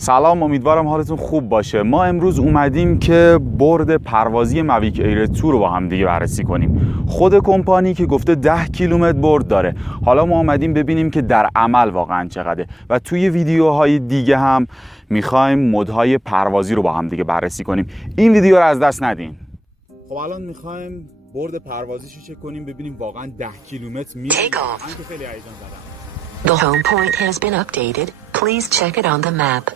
سلام، امیدوارم حالتون خوب باشه. ما امروز اومدیم که برد پروازی مویک ایر 2 رو با هم دیگه بررسی کنیم. خود کمپانی که گفته 10 کیلومتر برد داره. حالا ما اومدیم ببینیم که در عمل واقعا چقدره و توی ویدیوهای دیگه هم میخوایم مدهای پروازی رو با هم دیگه بررسی کنیم. این ویدیو رو از دست ندین. خب الان میخوایم برد پروازیشو چک کنیم ببینیم واقعا 10 کیلومتر میره. من که خیلی هیجان زدم. The home point has been updated. Please check it on the map.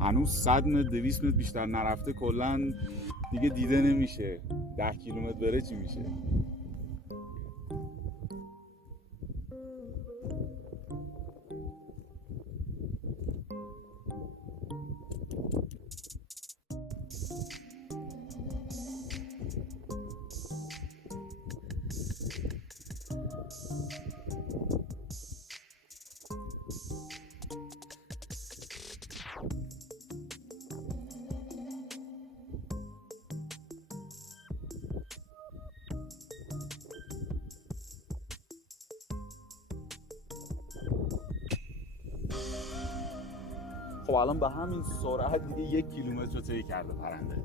هنوز 100 متر 200 متر بیشتر نرفته، کلا دیگه دیده نمیشه. 10 کیلومتر بره چی میشه؟ خب الان به همین سرعت دیگه 1 کیلومتر رو طی کرده پرنده.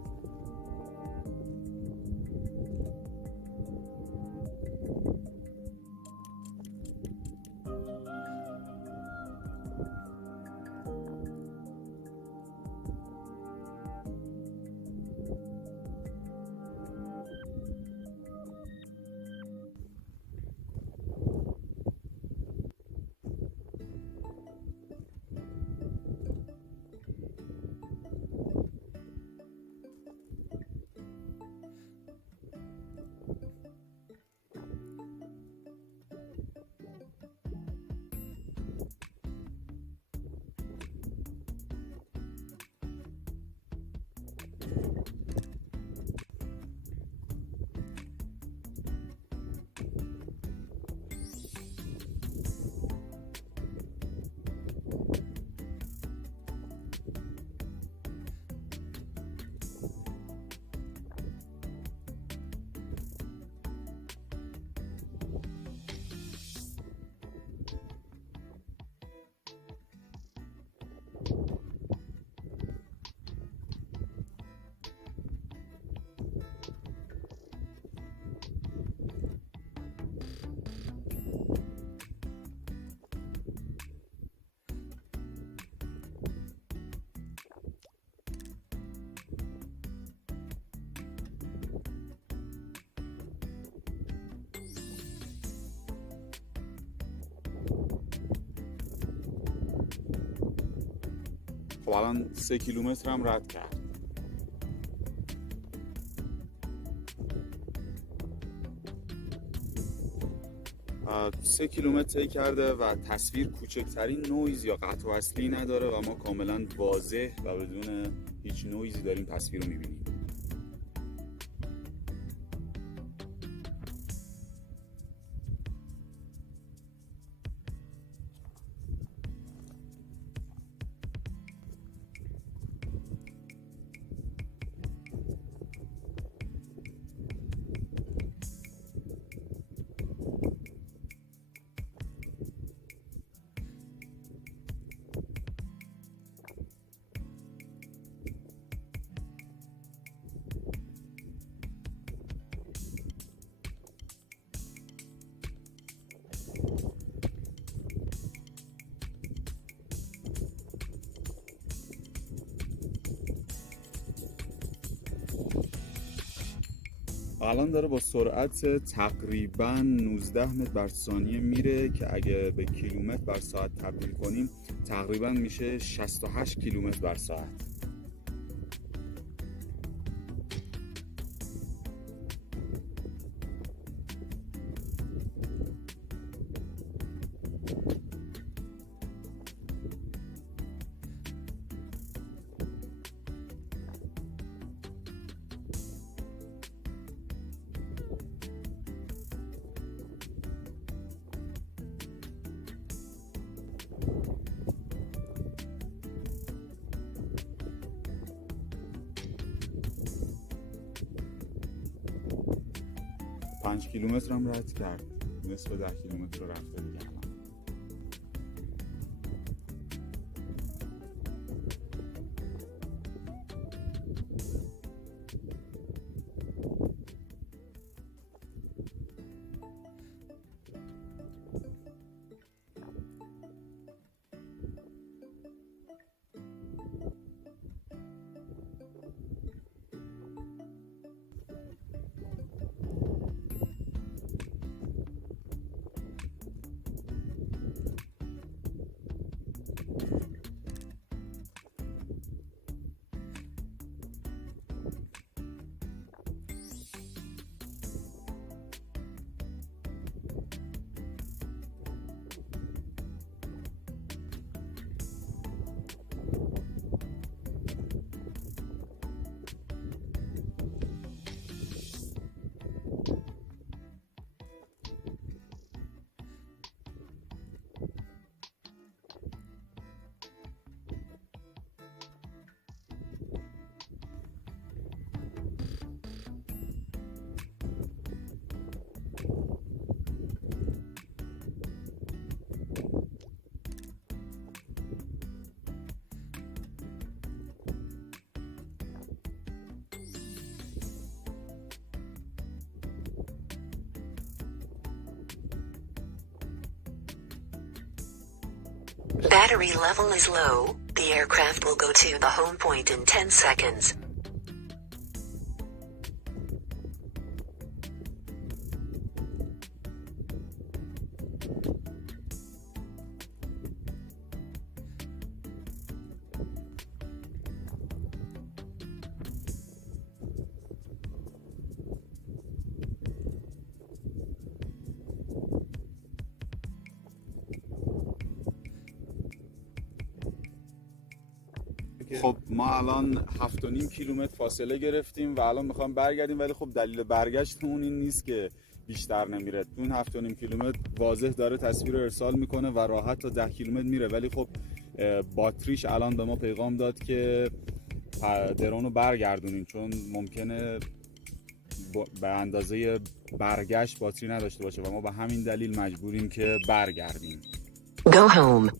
خب الان 3 کیلومتر هم رد کرد. سه کیلومتر طی کرده و تصویر کوچکترین نویز یا قطع و وصلی نداره و ما کاملا واضح و بدون هیچ نویزی داریم تصویر رو میبینیم. الان داره با سرعت تقریبا 19 متر بر ثانیه میره که اگه به کیلومتر بر ساعت تبدیل کنیم تقریبا میشه 68 کیلومتر بر ساعت. 5 کیلومتر هم رد کرد، نصف 10 کیلومتر رو رفته دیگه. Battery level is low. The aircraft will go to the home point in 10 seconds. خب ما الان 7.5 کیلومتر فاصله گرفتیم و الان میخوام برگردیم، ولی خب دلیل برگشتمون این نیست که بیشتر نمیره. اون 7.5 کیلومتر واضح داره تصویر رو ارسال میکنه و راحت تا 10 کیلومتر میره، ولی خب باتریش الان به ما پیغام داد که درون رو برگردونیم، چون ممکنه به اندازه برگشت باتری نداشته باشه و ما به همین دلیل مجبوریم که برگردیم. Go home.